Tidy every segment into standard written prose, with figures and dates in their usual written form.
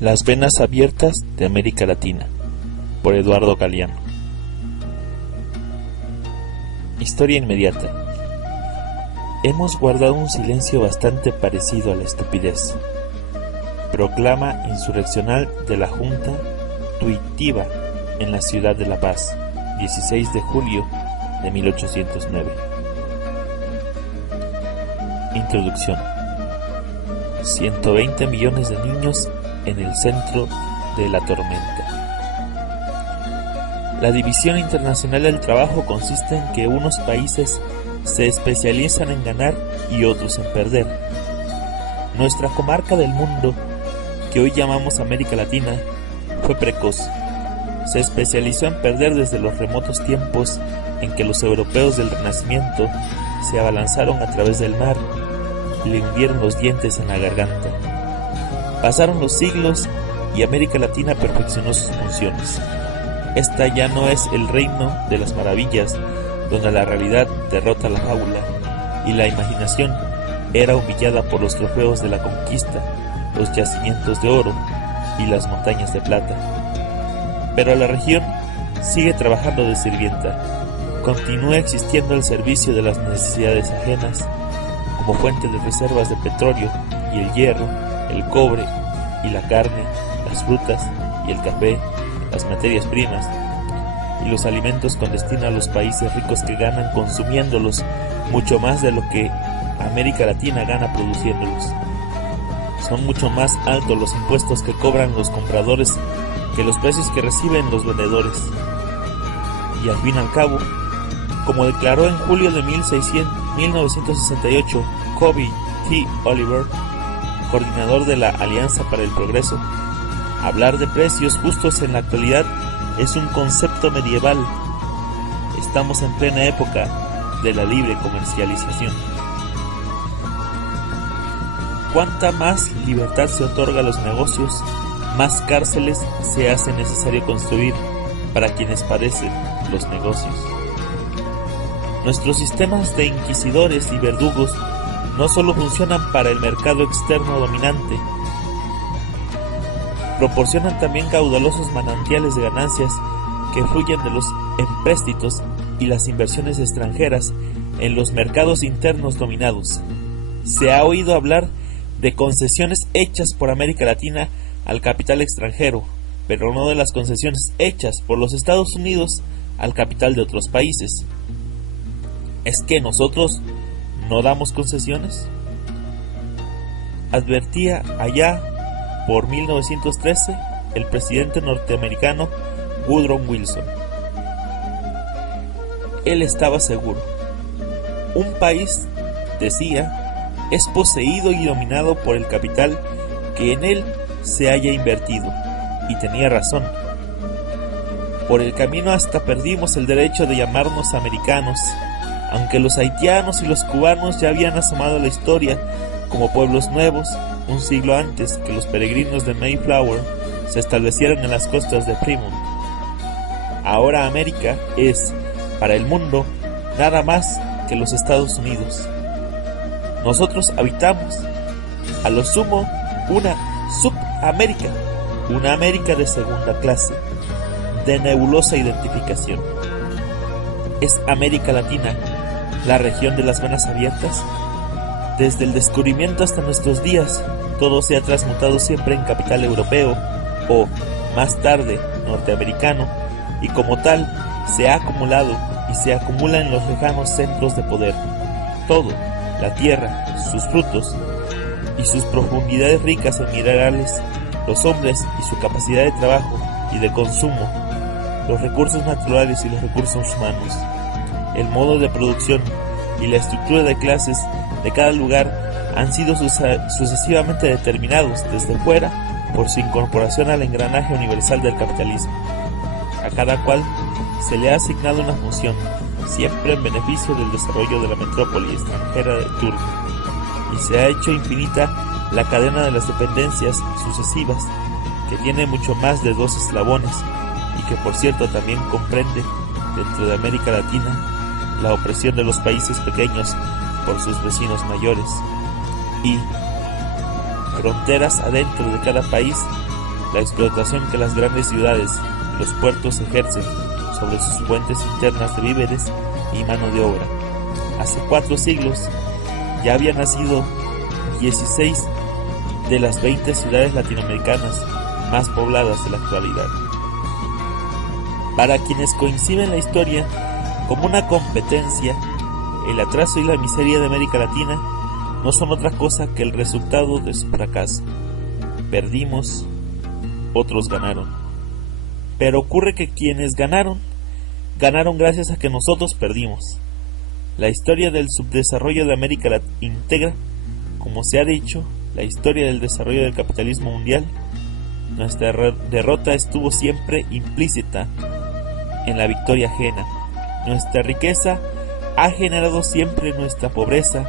Las venas abiertas de América Latina, por Eduardo Galeano. Historia inmediata. Hemos guardado un silencio bastante parecido a la estupidez. Proclama insurreccional de la Junta tuitiva en la ciudad de La Paz, 16 de julio de 1809. Introducción. 120 millones de niños en el centro de la tormenta. La División Internacional del Trabajo consiste en que unos países se especializan en ganar y otros en perder. Nuestra comarca del mundo, que hoy llamamos América Latina, fue precoz. Se especializó en perder desde los remotos tiempos en que los europeos del Renacimiento se abalanzaron a través del mar y le hundieron los dientes en la garganta. Pasaron los siglos y América Latina perfeccionó sus funciones. Esta ya no es el reino de las maravillas, donde la realidad derrota la fábula y la imaginación era humillada por los trofeos de la conquista, los yacimientos de oro y las montañas de plata. Pero la región sigue trabajando de sirvienta, continúa existiendo al servicio de las necesidades ajenas, como fuente de reservas de petróleo y el hierro, el cobre y la carne, las frutas y el café, las materias primas y los alimentos con destino a los países ricos que ganan consumiéndolos mucho más de lo que América Latina gana produciéndolos. Son mucho más altos los impuestos que cobran los compradores que los precios que reciben los vendedores. Y al fin y al cabo, como declaró en julio de 1968 Kobe T. Oliver, coordinador de la Alianza para el Progreso, hablar de precios justos en la actualidad es un concepto medieval. Estamos en plena época de la libre comercialización. Cuanta más libertad se otorga a los negocios, más cárceles se hace necesario construir para quienes padecen los negocios. Nuestros sistemas de inquisidores y verdugos no solo funcionan para el mercado externo dominante, proporcionan también caudalosos manantiales de ganancias que fluyen de los empréstitos y las inversiones extranjeras en los mercados internos dominados. Se ha oído hablar de concesiones hechas por América Latina al capital extranjero, pero no de las concesiones hechas por los Estados Unidos al capital de otros países. ¿Es que nosotros no damos concesiones? Advertía allá por 1913 el presidente norteamericano Woodrow Wilson. Él estaba seguro. Un país, decía, es poseído y dominado por el capital que en él se haya invertido. Y tenía razón. Por el camino hasta perdimos el derecho de llamarnos americanos, aunque los haitianos y los cubanos ya habían asomado a la historia como pueblos nuevos un siglo antes que los peregrinos de Mayflower se establecieran en las costas de Plymouth. Ahora América es, para el mundo, nada más que los Estados Unidos. Nosotros habitamos, a lo sumo, una subamérica, una América de segunda clase, de nebulosa identificación. ¿Es América Latina la región de las venas abiertas? Desde el descubrimiento hasta nuestros días, todo se ha transmutado siempre en capital europeo o, más tarde, norteamericano, y como tal, se ha acumulado y se acumula en los lejanos centros de poder. Todo, la tierra, sus frutos y sus profundidades ricas en minerales, los hombres y su capacidad de trabajo y de consumo, los recursos naturales y los recursos humanos, el modo de producción y la estructura de clases de cada lugar han sido sucesivamente determinados desde fuera por su incorporación al engranaje universal del capitalismo. A cada cual se le ha asignado una función, siempre en beneficio del desarrollo de la metrópoli extranjera de turno, y se ha hecho infinita la cadena de las dependencias sucesivas, que tiene mucho más de 2 eslabones, y que por cierto también comprende, dentro de América Latina, la opresión de los países pequeños por sus vecinos mayores, y fronteras adentro de cada país la explotación que las grandes ciudades y los puertos ejercen sobre sus fuentes internas de víveres y mano de obra. Hace 4 siglos ya habían nacido 16 de las 20 ciudades latinoamericanas más pobladas de la actualidad. Para quienes coinciden la historia como una competencia, el atraso y la miseria de América Latina no son otra cosa que el resultado de su fracaso. Perdimos, otros ganaron. Pero ocurre que quienes ganaron gracias a que nosotros perdimos. La historia del subdesarrollo de América Latina integra, como se ha dicho, la historia del desarrollo del capitalismo mundial. Nuestra derrota estuvo siempre implícita en la victoria ajena. Nuestra riqueza ha generado siempre nuestra pobreza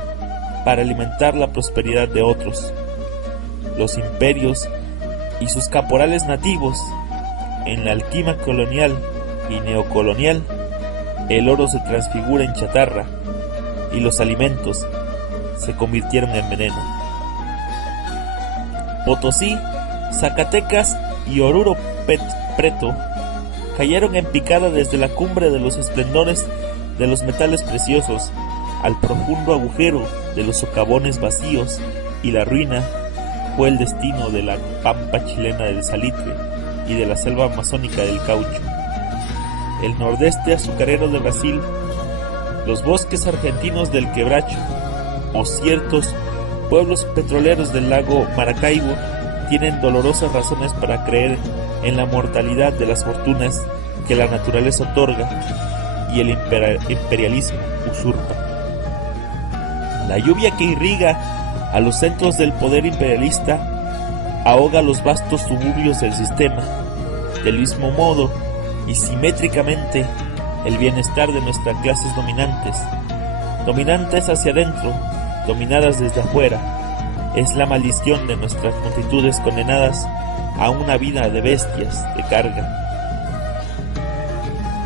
para alimentar la prosperidad de otros. Los imperios y sus caporales nativos, en la alquimia colonial y neocolonial, el oro se transfigura en chatarra y los alimentos se convirtieron en veneno. Potosí, Zacatecas y Oruro Preto cayeron en picada desde la cumbre de los esplendores de los metales preciosos al profundo agujero de los socavones vacíos, y la ruina fue el destino de la pampa chilena del salitre y de la selva amazónica del caucho, el nordeste azucarero de Brasil, los bosques argentinos del Quebracho o ciertos pueblos petroleros del lago Maracaibo tienen dolorosas razones para creer en la mortalidad de las fortunas que la naturaleza otorga y el imperialismo usurpa. La lluvia que irriga a los centros del poder imperialista ahoga los vastos suburbios del sistema. Del mismo modo y simétricamente, el bienestar de nuestras clases dominantes hacia adentro, dominadas desde afuera, es la maldición de nuestras multitudes condenadas a una vida de bestias de carga.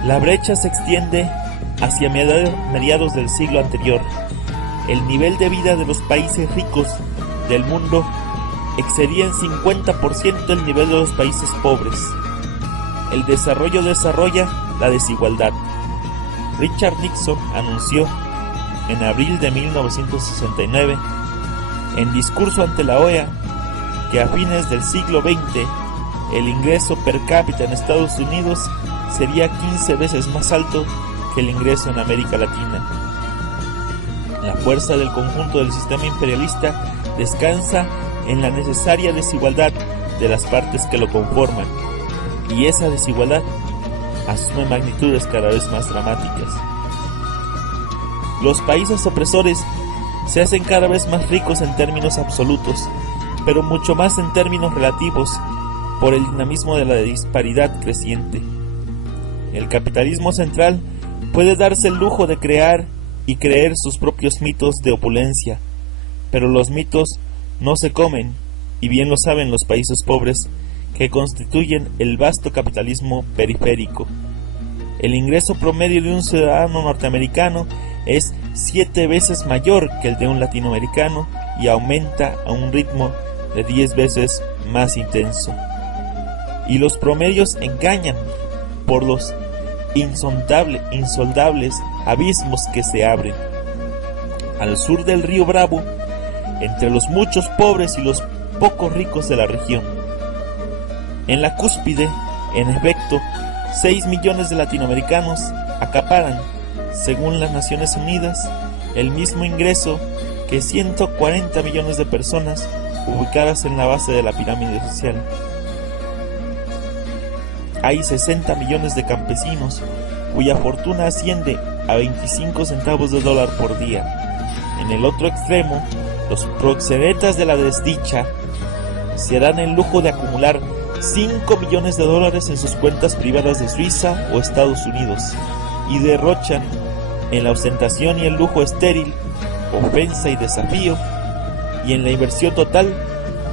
La brecha se extiende hacia mediados del siglo anterior. El nivel de vida de los países ricos del mundo excedía en 50% el nivel de los países pobres. El desarrollo desarrolla la desigualdad. Richard Nixon anunció en abril de 1969, en discurso ante la OEA, que a fines del siglo XX el ingreso per cápita en Estados Unidos sería 15 veces más alto que el ingreso en América Latina. La fuerza del conjunto del sistema imperialista descansa en la necesaria desigualdad de las partes que lo conforman, y esa desigualdad asume magnitudes cada vez más dramáticas. Los países opresores se hacen cada vez más ricos en términos absolutos, pero mucho más en términos relativos, por el dinamismo de la disparidad creciente. El capitalismo central puede darse el lujo de crear y creer sus propios mitos de opulencia, pero los mitos no se comen, y bien lo saben los países pobres que constituyen el vasto capitalismo periférico. El ingreso promedio de un ciudadano norteamericano es 7 veces mayor que el de un latinoamericano y aumenta a un ritmo de 10 veces más intenso. Y los promedios engañan por los insondables abismos que se abren. Al sur del río Bravo, entre los muchos pobres y los pocos ricos de la región. En la cúspide, en efecto, 6 millones de latinoamericanos acaparan, según las Naciones Unidas, el mismo ingreso que 140 millones de personas ubicadas en la base de la pirámide social. Hay 60 millones de campesinos cuya fortuna asciende a 25 centavos de dólar por día. En el otro extremo, los proxenetas de la desdicha se dan el lujo de acumular 5 millones de dólares en sus cuentas privadas de Suiza o Estados Unidos y derrochan en la ostentación y el lujo estéril, ofensa y desafío, y en la inversión total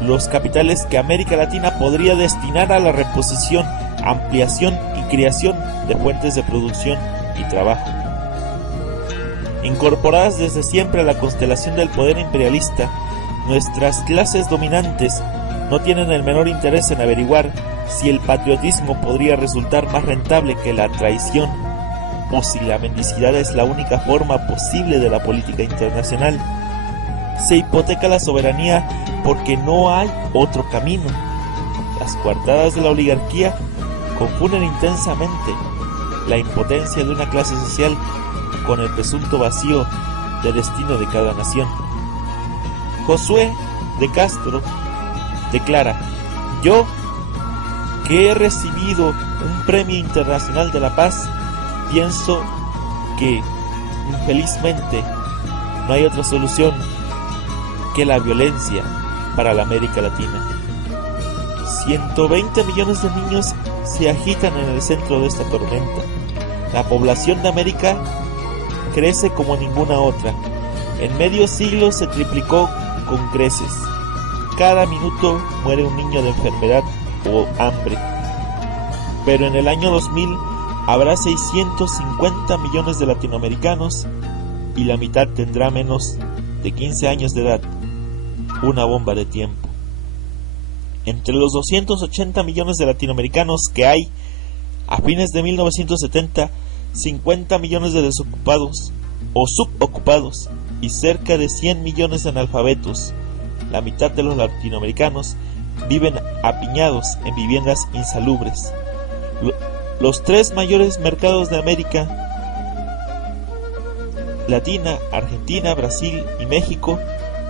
los capitales que América Latina podría destinar a la reposición, ampliación y creación de fuentes de producción y trabajo. Incorporadas desde siempre a la constelación del poder imperialista, nuestras clases dominantes no tienen el menor interés en averiguar si el patriotismo podría resultar más rentable que la traición, o si la mendicidad es la única forma posible de la política internacional. Se hipoteca la soberanía porque no hay otro camino. Las coartadas de la oligarquía confunden intensamente la impotencia de una clase social con el presunto vacío de destino de cada nación. Josué de Castro declara: yo, que he recibido un premio internacional de la paz, pienso que, infelizmente, no hay otra solución que la violencia para la América Latina. 120 millones de niños se agitan en el centro de esta tormenta. La población de América crece como ninguna otra. En medio siglo se triplicó con creces. Cada minuto muere un niño de enfermedad o hambre. Pero en el año 2000 habrá 650 millones de latinoamericanos y la mitad tendrá menos de 15 años de edad. Una bomba de tiempo. Entre los 280 millones de latinoamericanos que hay, a fines de 1970, 50 millones de desocupados o subocupados y cerca de 100 millones de analfabetos. La mitad de los latinoamericanos viven apiñados en viviendas insalubres. Los tres mayores mercados de América Latina, Argentina, Brasil y México,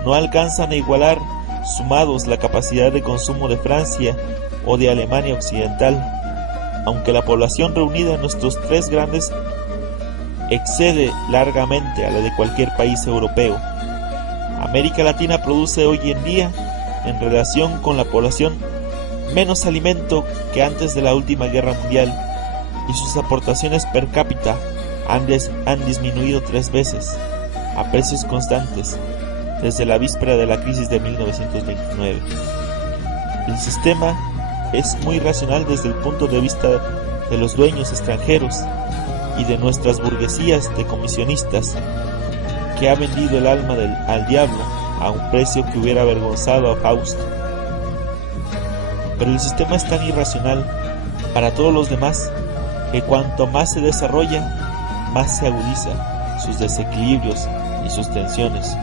no alcanzan a igualar sumados la capacidad de consumo de Francia o de Alemania Occidental, aunque la población reunida en nuestros tres grandes excede largamente a la de cualquier país europeo. América Latina produce hoy en día, en relación con la población, menos alimento que antes de la última guerra mundial, y sus aportaciones per cápita han disminuido 3 veces, a precios constantes, desde la víspera de la crisis de 1929. El sistema es muy racional desde el punto de vista de los dueños extranjeros y de nuestras burguesías de comisionistas, que ha vendido el alma al diablo a un precio que hubiera avergonzado a Fausto. Pero el sistema es tan irracional para todos los demás que cuanto más se desarrolla, más se agudiza sus desequilibrios y sus tensiones,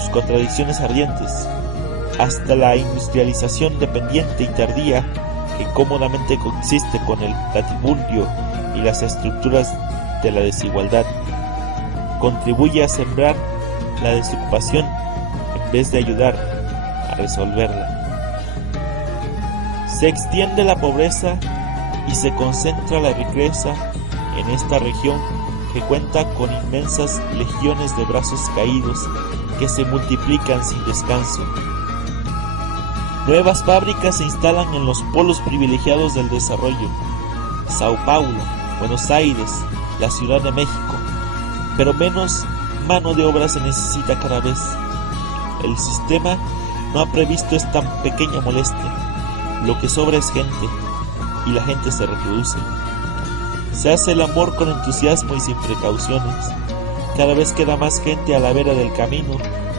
sus contradicciones ardientes, hasta la industrialización dependiente y tardía que cómodamente coexiste con el latifundio y las estructuras de la desigualdad, contribuye a sembrar la desocupación en vez de ayudar a resolverla. Se extiende la pobreza y se concentra la riqueza en esta región que cuenta con inmensas legiones de brazos caídos que se multiplican sin descanso. Nuevas fábricas se instalan en los polos privilegiados del desarrollo: Sao Paulo, Buenos Aires, la Ciudad de México. Pero menos mano de obra se necesita cada vez. El sistema no ha previsto esta pequeña molestia. Lo que sobra es gente, y la gente se reproduce. Se hace el amor con entusiasmo y sin precauciones. Cada vez queda más gente a la vera del camino,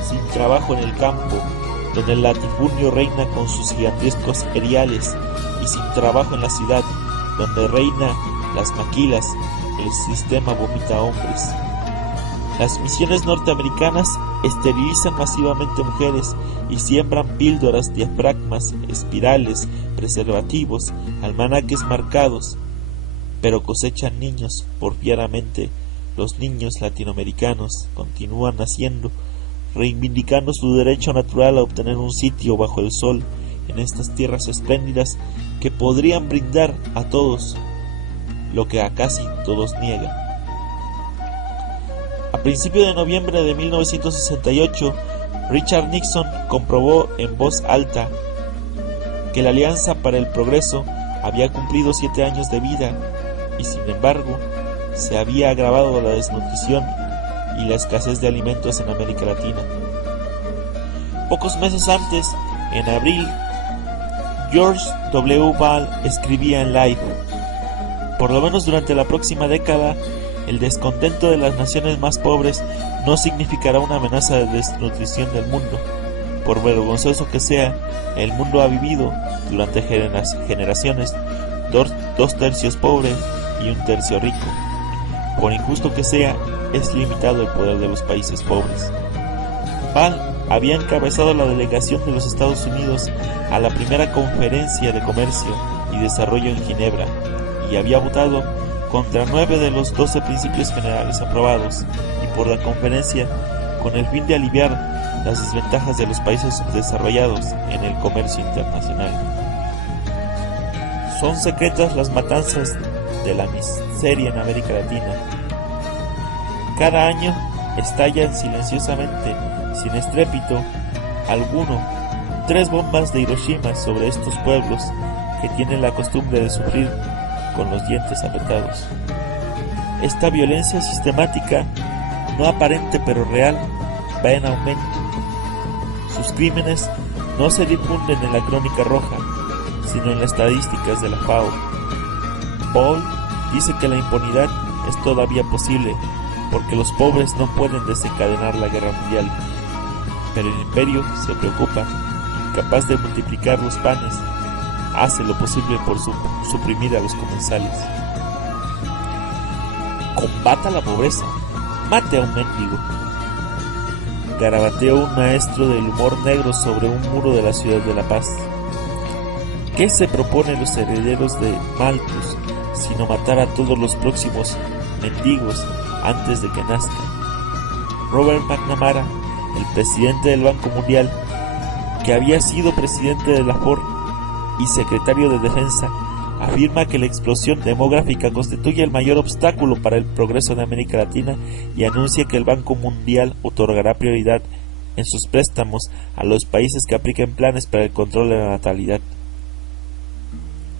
sin trabajo en el campo, donde el latifundio reina con sus gigantescos eriales, y sin trabajo en la ciudad, donde reina las maquilas. El sistema vomita hombres. Las misiones norteamericanas esterilizan masivamente mujeres y siembran píldoras, diafragmas, espirales, preservativos, almanaques marcados, pero cosechan niños porfiadamente. Los niños latinoamericanos continúan naciendo, reivindicando su derecho natural a obtener un sitio bajo el sol en estas tierras espléndidas que podrían brindar a todos lo que a casi todos niegan. A principios de noviembre de 1968, Richard Nixon comprobó en voz alta que la Alianza para el Progreso había cumplido 7 años de vida y, sin embargo, se había agravado la desnutrición y la escasez de alimentos en América Latina. Pocos meses antes, en abril, George W. Ball escribía en Life: por lo menos durante la próxima década, el descontento de las naciones más pobres no significará una amenaza de desnutrición del mundo. por vergonzoso que sea, el mundo ha vivido durante generaciones 2/3 pobre y 1/3 rico. Por injusto que sea, es limitado el poder de los países pobres. Val había encabezado la delegación de los Estados Unidos a la primera conferencia de comercio y desarrollo en Ginebra y había votado contra 9 de los 12 principios generales aprobados y por la conferencia con el fin de aliviar las desventajas de los países subdesarrollados en el comercio internacional. Son secretas las matanzas de la miseria en América Latina. Cada año estallan silenciosamente, sin estrépito alguno, 3 bombas de Hiroshima sobre estos pueblos que tienen la costumbre de sufrir con los dientes apretados. Esta violencia sistemática, no aparente pero real, va en aumento. Sus crímenes no se difunden en la crónica roja, sino en las estadísticas de la FAO. Paul dice que la impunidad es todavía posible porque los pobres no pueden desencadenar la guerra mundial, pero el imperio se preocupa, incapaz de multiplicar los panes, hace lo posible por suprimir a los comensales. Combata la pobreza, mate a un mendigo. Garabateó un maestro del humor negro sobre un muro de la ciudad de La Paz. ¿Qué se proponen los herederos de Malthus sino matar a todos los próximos mendigos antes de que nazcan? Robert McNamara, el presidente del Banco Mundial, que había sido presidente de la Ford y secretario de Defensa, afirma que la explosión demográfica constituye el mayor obstáculo para el progreso de América Latina y anuncia que el Banco Mundial otorgará prioridad en sus préstamos a los países que apliquen planes para el control de la natalidad.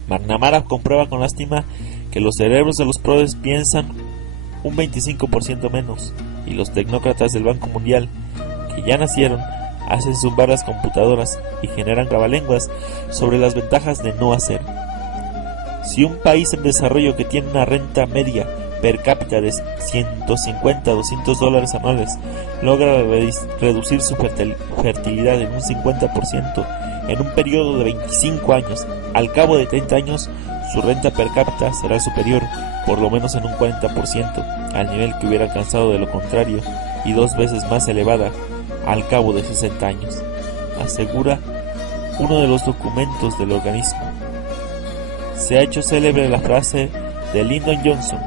McNamara comprueba con lástima que los cerebros de los pobres piensan un 25% menos y los tecnócratas del Banco Mundial, que ya nacieron, hacen zumbar las computadoras y generan grabalenguas sobre las ventajas de no hacer. Si un país en desarrollo que tiene una renta media per cápita de 150 a 200 dólares anuales logra reducir su fertilidad en un 50% en un periodo de 25 años, al cabo de 30 años su renta per cápita será superior, por lo menos en un 40%, al nivel que hubiera alcanzado de lo contrario, y 2 veces más elevada al cabo de 60 años, asegura uno de los documentos del organismo. Se ha hecho célebre la frase de Lyndon Johnson: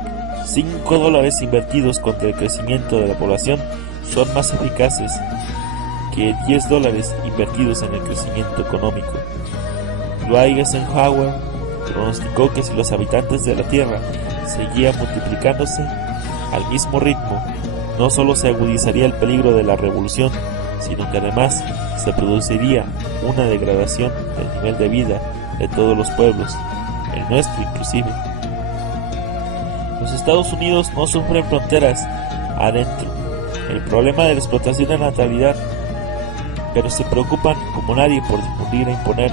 $5 invertidos contra el crecimiento de la población son más eficaces que $10 invertidos en el crecimiento económico. Dwight Eisenhower pronosticó que si los habitantes de la Tierra seguían multiplicándose al mismo ritmo, no solo se agudizaría el peligro de la revolución, sino que además se produciría una degradación del nivel de vida de todos los pueblos, el nuestro inclusive. Los Estados Unidos no sufren fronteras adentro. El problema de la explotación de natalidad, pero se preocupan como nadie por difundir e imponer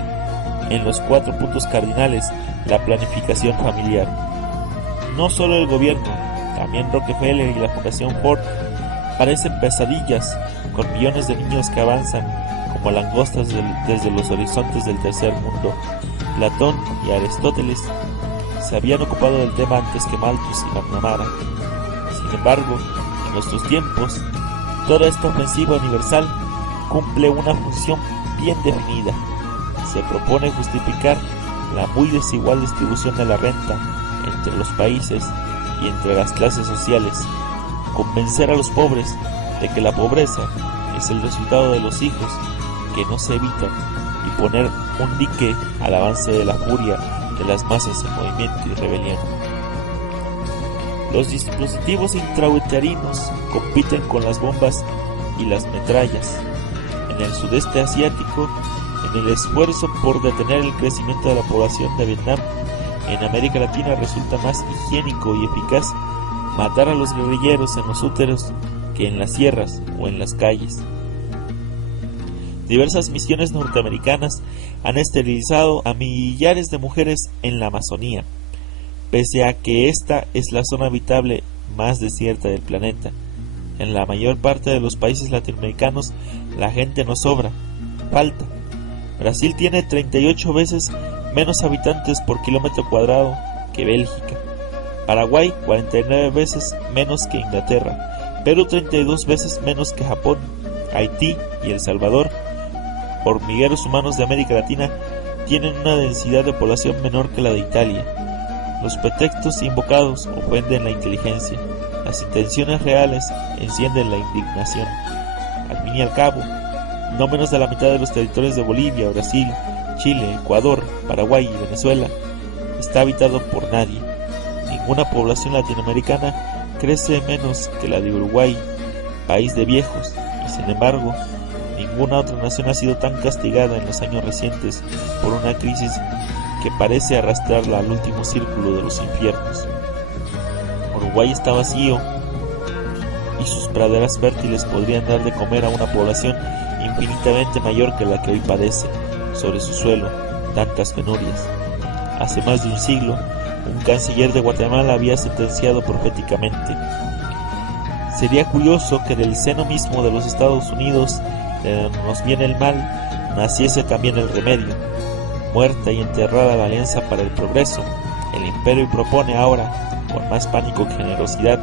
en los 4 puntos cardinales la planificación familiar. No solo el gobierno, también Rockefeller y la Fundación Ford parecen pesadillas con millones de niños que avanzan como langostas desde los horizontes del tercer mundo. Platón y Aristóteles se habían ocupado del tema antes que Malthus y McNamara. Sin embargo, en nuestros tiempos, toda esta ofensiva universal cumple una función bien definida. Se propone justificar la muy desigual distribución de la renta entre los países y entre las clases sociales, convencer a los pobres de que la pobreza es el resultado de los hijos que no se evitan y poner un dique al avance de la furia de las masas en movimiento y rebelión. Los dispositivos intrauterinos compiten con las bombas y las metrallas. En el sudeste asiático, en el esfuerzo por detener el crecimiento de la población de Vietnam, en América Latina resulta más higiénico y eficaz matar a los guerrilleros en los úteros que en las sierras o en las calles. Diversas misiones norteamericanas han esterilizado a millares de mujeres en la Amazonía, pese a que esta es la zona habitable más desierta del planeta. En la mayor parte de los países latinoamericanos la gente no sobra, falta. Brasil tiene 38 veces menos habitantes por kilómetro cuadrado que Bélgica. Paraguay 49 veces menos que Inglaterra. Perú 32 veces menos que Japón. Haití y El Salvador, hormigueros humanos de América Latina, tienen una densidad de población menor que la de Italia. Los pretextos invocados ofenden la inteligencia. Las intenciones reales encienden la indignación. Al fin y al cabo, no menos de la mitad de los territorios de Bolivia, Brasil, Chile, Ecuador, Paraguay y Venezuela está habitado por nadie. Ninguna población latinoamericana crece menos que la de Uruguay, país de viejos, y sin embargo, ninguna otra nación ha sido tan castigada en los años recientes por una crisis que parece arrastrarla al último círculo de los infiernos. Uruguay está vacío y sus praderas fértiles podrían dar de comer a una población infinitamente mayor que la que hoy padece sobre su suelo tantas penurias. Hace más de un siglo, un canciller de Guatemala había sentenciado proféticamente: sería curioso que del seno mismo de los Estados Unidos, de donde nos viene el mal, naciese también el remedio. Muerta y enterrada la Alianza para el Progreso, el imperio propone ahora, con más pánico que generosidad,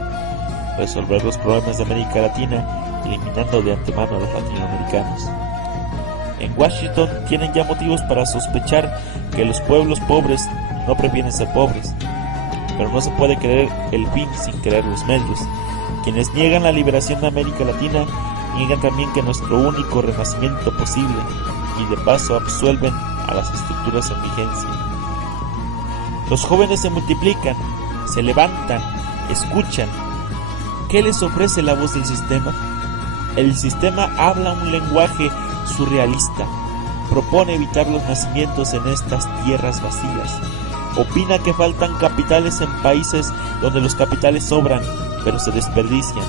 resolver los problemas de América Latina, eliminando de antemano a los latinoamericanos. En Washington tienen ya motivos para sospechar que los pueblos pobres no prefieren ser pobres, pero no se puede querer el fin sin querer los medios. Quienes niegan la liberación de América Latina niegan también que nuestro único renacimiento posible, y de paso absuelven a las estructuras en vigencia. Los jóvenes se multiplican, se levantan, escuchan. ¿Qué les ofrece la voz del sistema? El sistema habla un lenguaje surrealista, propone evitar los nacimientos en estas tierras vacías, opina que faltan capitales en países donde los capitales sobran, pero se desperdician.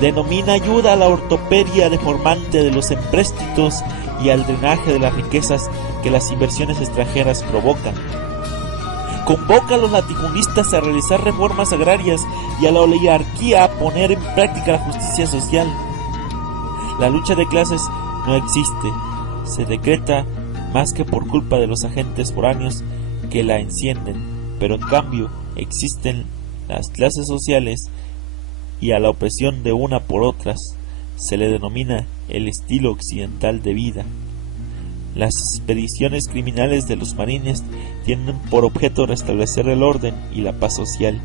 Denomina ayuda a la ortopedia deformante de los empréstitos y al drenaje de las riquezas que las inversiones extranjeras provocan. Convoca a los latifundistas a realizar reformas agrarias y a la oligarquía a poner en práctica la justicia social. La lucha de clases no existe, se decreta más que por culpa de los agentes foráneos que la encienden, pero en cambio existen las clases sociales, y a la opresión de una por otras se le denomina el estilo occidental de vida. Las expediciones criminales de los marines tienen por objeto restablecer el orden y la paz social,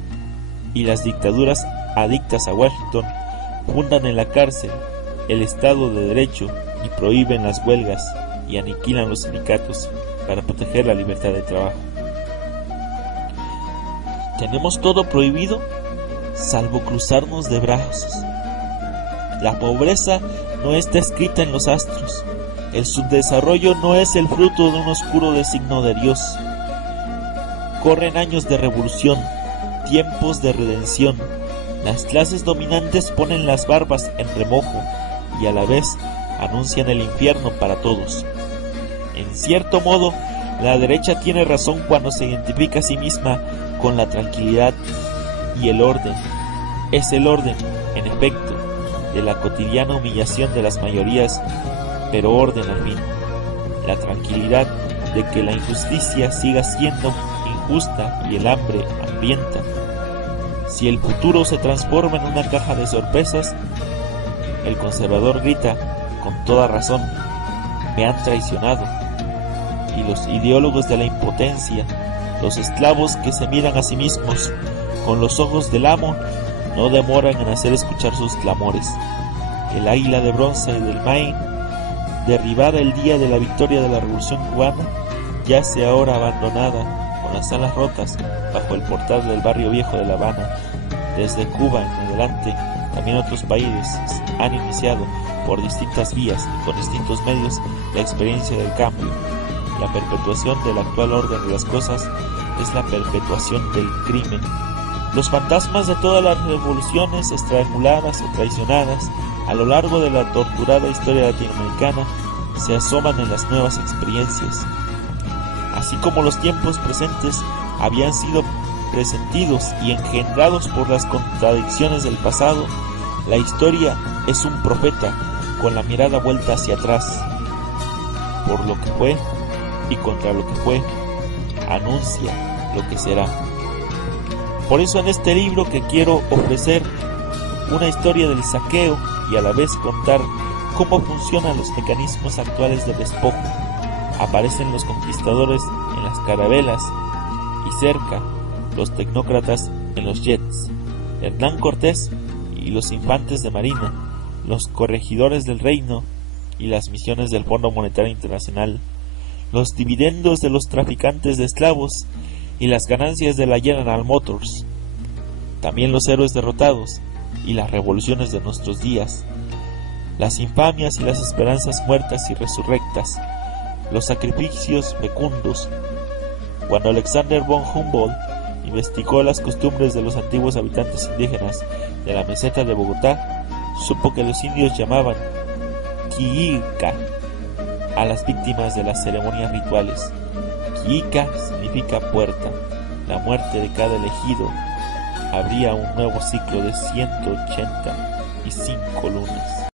y las dictaduras adictas a Washington fundan en la cárcel el Estado de Derecho y prohíben las huelgas y aniquilan los sindicatos para proteger la libertad de trabajo. ¿Tenemos todo prohibido? Salvo cruzarnos de brazos. La pobreza no está escrita en los astros. El subdesarrollo no es el fruto de un oscuro designio de Dios. Corren años de revolución, tiempos de redención. Las clases dominantes ponen las barbas en remojo y a la vez anuncian el infierno para todos. En cierto modo, la derecha tiene razón cuando se identifica a sí misma con la tranquilidad y el orden. Es el orden, en efecto, de la cotidiana humillación de las mayorías, pero orden al fin. La tranquilidad de que la injusticia siga siendo injusta y el hambre hambrienta. Si el futuro se transforma en una caja de sorpresas, el conservador grita, con toda razón, me han traicionado. Y los ideólogos de la impotencia, los esclavos que se miran a sí mismos con los ojos del amo, no demoran en hacer escuchar sus clamores. El águila de bronce del Maine, derribada el día de la victoria de la Revolución Cubana, yace ahora abandonada, con las alas rotas, bajo el portal del barrio viejo de La Habana. Desde Cuba en adelante, también otros países han iniciado, por distintas vías y con distintos medios, la experiencia del cambio. La perpetuación del actual orden de las cosas es la perpetuación del crimen. Los fantasmas de todas las revoluciones estranguladas o traicionadas a lo largo de la torturada historia latinoamericana se asoman en las nuevas experiencias. Así como los tiempos presentes habían sido presentidos y engendrados por las contradicciones del pasado, la historia es un profeta con la mirada vuelta hacia atrás. por lo que fue y contra lo que fue, anuncia lo que será. Por eso en este libro que quiero ofrecer una historia del saqueo y a la vez contar cómo funcionan los mecanismos actuales de despojo. Aparecen los conquistadores en las carabelas y cerca los tecnócratas en los jets, Hernán Cortés y los infantes de marina, los corregidores del reino y las misiones del Fondo Monetario Internacional, los dividendos de los traficantes de esclavos y las ganancias de la General Motors, también los héroes derrotados y las revoluciones de nuestros días, las infamias y las esperanzas muertas y resurrectas, los sacrificios fecundos. Cuando Alexander von Humboldt investigó las costumbres de los antiguos habitantes indígenas de la meseta de Bogotá, supo que los indios llamaban Quiica a las víctimas de las ceremonias rituales. Quiica significa puerta. La muerte de cada elegido abría un nuevo ciclo de 185 lunas.